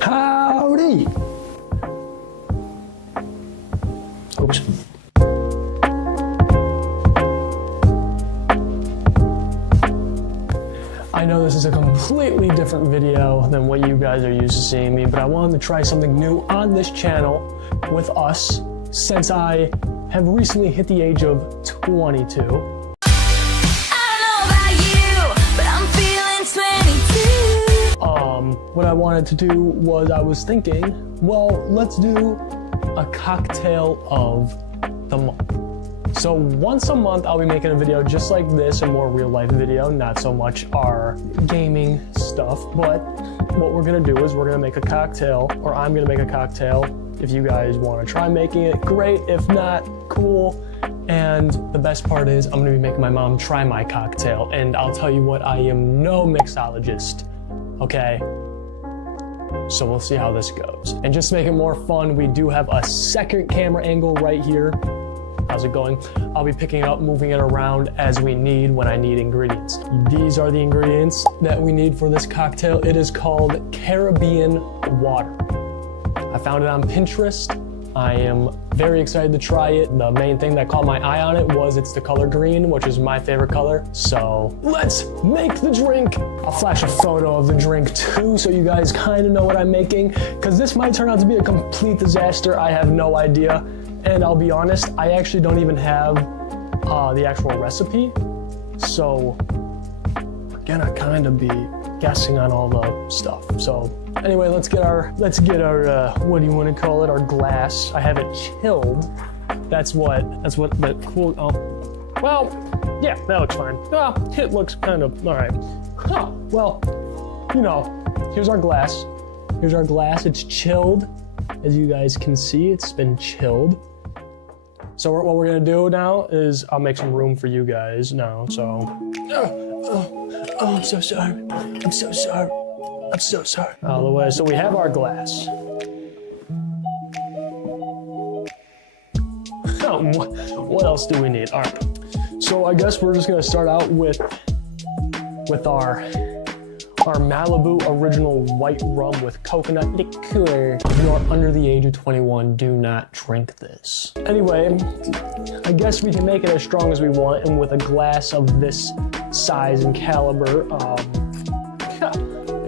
Howdy! Oops. I know this is a completely different video than what you guys are used to seeing me, but I wanted to try something new on this channel with us since I have recently hit the age of 22. What I wanted to do was I was thinking, well, let's do a cocktail of the month. So once a month, I'll be making a video just like this, a more real life video, not so much our gaming stuff, but what we're gonna do is we're gonna make a cocktail, or I'm gonna make a cocktail. If you guys wanna try making it, great. If not, cool. And the best part is I'm gonna be making my mom try my cocktail, and I'll tell you what, I am no mixologist, okay? So we'll see how this goes. And just to make it more fun, we do have a second camera angle right here. How's it going? I'll be picking it up, moving it around as we need when I need ingredients. These are the ingredients that we need for this cocktail. It is called Caribbean water. I found it on Pinterest. I am very excited to try it. The main thing that caught my eye on it was it's the color green, which is my favorite color. So let's make the drink. I'll flash a photo of the drink too, so you guys kind of know what I'm making, because this might turn out to be a complete disaster. I have no idea. And I'll be honest, I actually don't even have the actual recipe. So we're gonna kind of be guessing on all the stuff. So anyway, let's get our what do you want to call it? Our glass. I have it chilled. That's what the cool. Oh, well, yeah, that looks fine. It looks kind of all right. Huh. Well, you know, here's our glass. Here's our glass. It's chilled, as you guys can see. It's been chilled. So what we're gonna do now is I'll make some room for you guys now. So. Oh, I'm so sorry. I'm so sorry. I'm so sorry. Out of the way. So we have our glass. What else do we need? All right. So I guess we're just gonna start out with our Malibu original white rum with coconut liqueur. If you are under the age of 21, do not drink this. Anyway, I guess we can make it as strong as we want, and with a glass of this size and caliber, I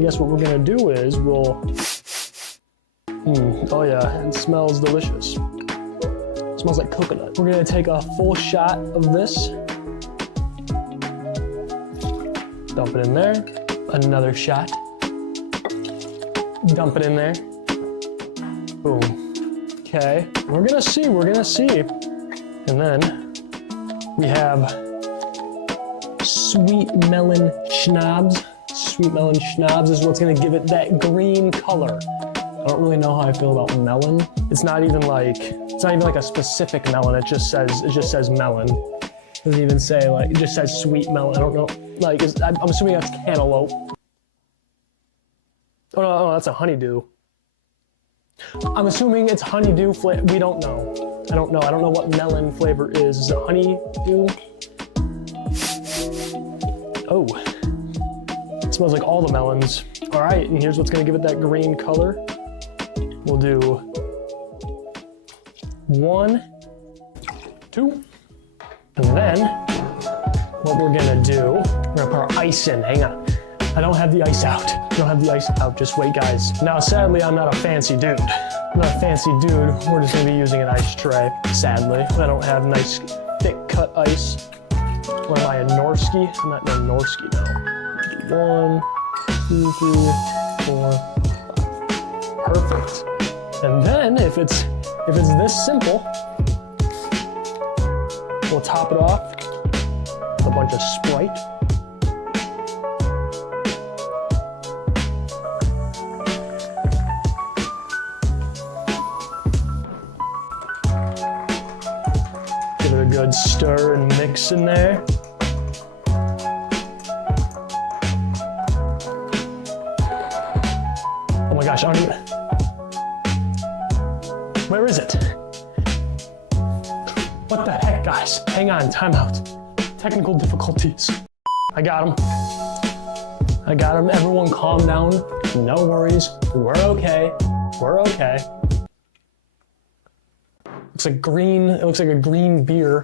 guess what we're gonna do is we'll, oh yeah, it smells delicious. It smells like coconut. We're gonna take a full shot of this, dump it in there, another shot, dump it in there, boom. Okay, we're gonna see, and then we have sweet melon schnapps. Sweet melon schnapps is what's gonna give it that green color. I don't really know how I feel about melon. It's not even like a specific melon. It just says melon. It doesn't even say like, it just says sweet melon. I don't know. Like, I'm assuming that's cantaloupe. Oh no, that's a honeydew. I'm assuming it's honeydew flavor. We don't know. I don't know what melon flavor is. Is it honeydew? Oh. It smells like all the melons. All right, and here's what's gonna give it that green color. We'll do 1, 2, and then what we're gonna do, we're gonna put our ice in. Hang on, I don't have the ice out. I don't have the ice out, just wait guys. Now, sadly, I'm not a fancy dude. I'm not a fancy dude. We're just gonna be using an ice tray, sadly. I don't have nice, thick cut ice. Or am I a Norski? I'm not a Norski, no. 1, 2, 3, 4, 5. Perfect. And then if it's this simple, we'll top it off with a bunch of Sprite. Give it a good stir and mix in there. Oh my gosh, I don't even... Where is it? What the heck, guys? Hang on, timeout. Technical difficulties. I got him. Everyone calm down. No worries. We're okay. We're okay. Looks like green. It looks like a green beer.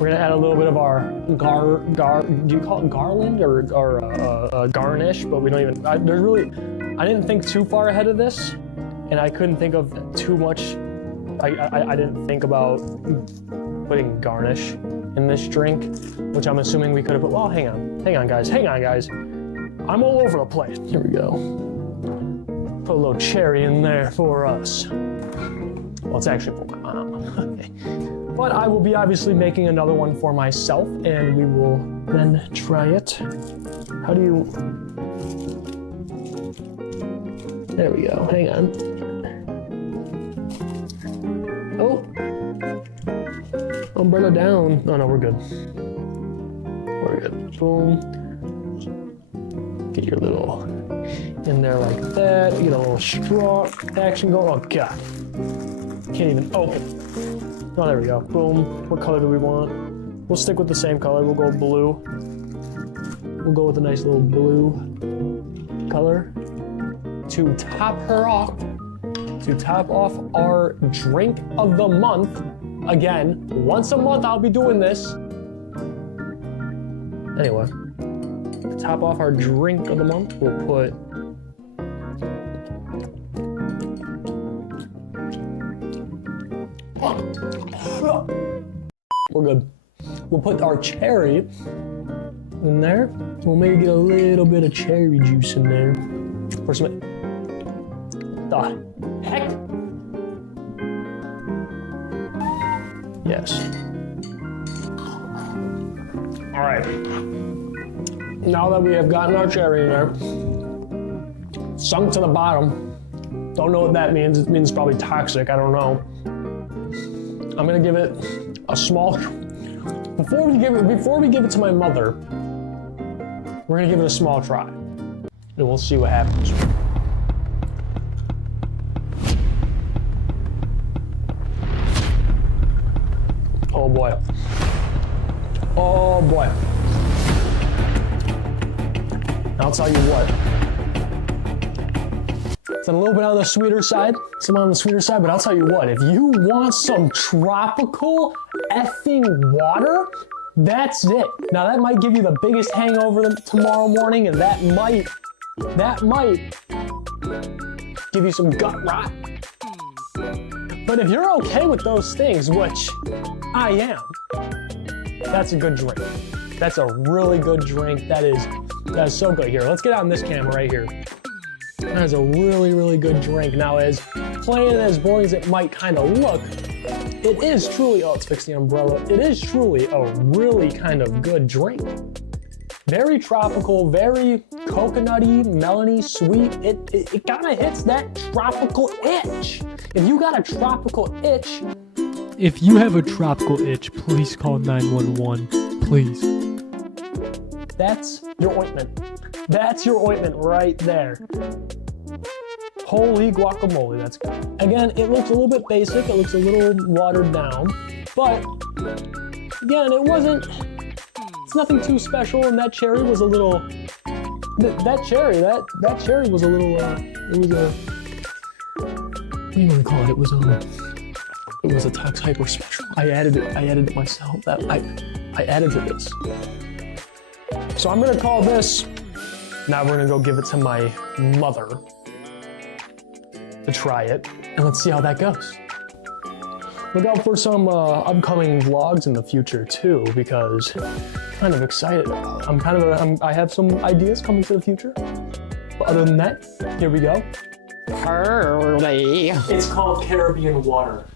We're gonna add a little bit of our do you call it garland or garnish? But we don't even, I didn't think too far ahead of this, and I couldn't think of too much. I didn't think about putting garnish in this drink, which I'm assuming we could have put, well, hang on guys. I'm all over the place. Here we go. Put a little cherry in there for us. Well, it's actually for my mom. Okay. But I will be obviously making another one for myself, and we will then try it. How do you... There we go, hang on. Oh! Umbrella down. Oh no, we're good. We're good. Boom. Get your little in there like that. Get a little straw action going. Oh god. Can't even open. Oh, there we go. Boom. What color do we want? We'll stick with the same color. We'll go blue. We'll go with a nice little blue color to top her off. To top off our drink of the month. Again, once a month I'll be doing this. Anyway, to top off our drink of the month, we'll put we're good. We'll put our cherry in there. We'll maybe get a little bit of cherry juice in there. For some... The heck? Yes. All right. Now that we have gotten our cherry in there, sunk to the bottom. Don't know what that means. It means it's probably toxic. I don't know. I'm gonna give it a small. Before we give it to my mother, we're gonna give it a small try, and we'll see what happens. Oh boy. Oh boy. I'll tell you what. It's a little bit on the sweeter side, but I'll tell you what, if you want some tropical effing water, that's it. Now that might give you the biggest hangover tomorrow morning, and that might give you some gut rot. But if you're okay with those things, which I am, that's a good drink. That's a really good drink. That is so good. Here, let's get on this camera right here. That is a really, really good drink. Now, as plain and as boring as it might kind of look, it is truly, oh, it's fixed the umbrella. It is truly a really kind of good drink. Very tropical, very coconutty, melony, sweet. It kind of hits that tropical itch. If you got a tropical itch, if you have a tropical itch, please call 911, please. That's your ointment. That's your ointment right there. Holy guacamole, that's good. Again, it looks a little bit basic. It looks a little watered down, but again, it's nothing too special, and that cherry was a little, that cherry was a little, it was a, what do you want to call it? It was a Tux Hyper Special. I added it myself. I added to this. So I'm gonna call this, now we're gonna go give it to my mother to try it, and let's see how that goes. Look out for some upcoming vlogs in the future too, because I'm kind of excited. I have some ideas coming to the future. But other than that, here we go. Curly. It's called Caribbean water.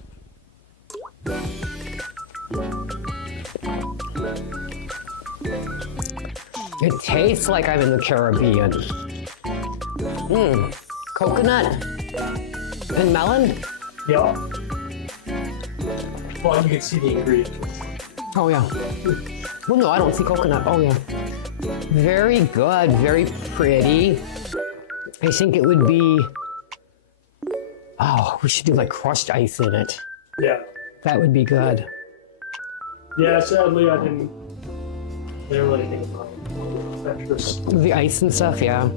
It tastes like I'm in the Caribbean. Coconut and melon. Yeah. Well, you can see the ingredients. Oh yeah. Well, no, I don't see coconut. Oh yeah. Very good, very pretty. I think it would be, oh, we should do like crushed ice in it. Yeah. That would be good. Yeah, sadly I didn't really think about it. I extras. The ice and stuff, yeah.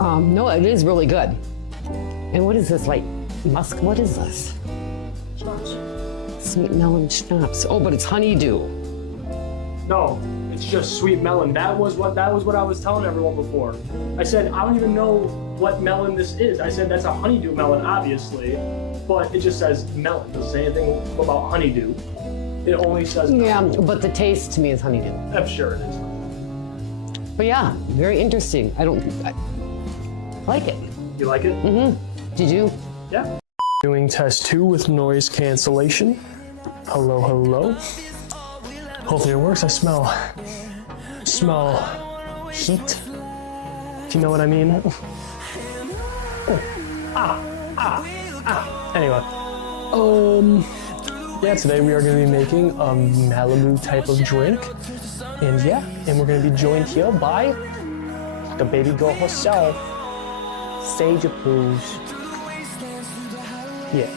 No, it is really good. And what is this, like musk? What is this? Sweet melon schnapps. Oh, but it's honeydew. No, it's just sweet melon. That was what I was telling everyone before. I said I don't even know what melon this is. I said that's a honeydew melon, obviously, but it just says melon. It doesn't say anything about honeydew. It only says melon. Yeah, but the taste to me is honeydew. I'm sure it is. But yeah, very interesting. I like it. You like it? Mm-hmm. Did you? Yeah. Doing test 2 with noise cancellation. Hello, hello. Hopefully it works. I smell heat. If you know what I mean. Anyway, yeah, today we are going to be making a Malibu type of drink. And yeah, and we're going to be joined here by the baby girl herself, Sage Approved. Yeah.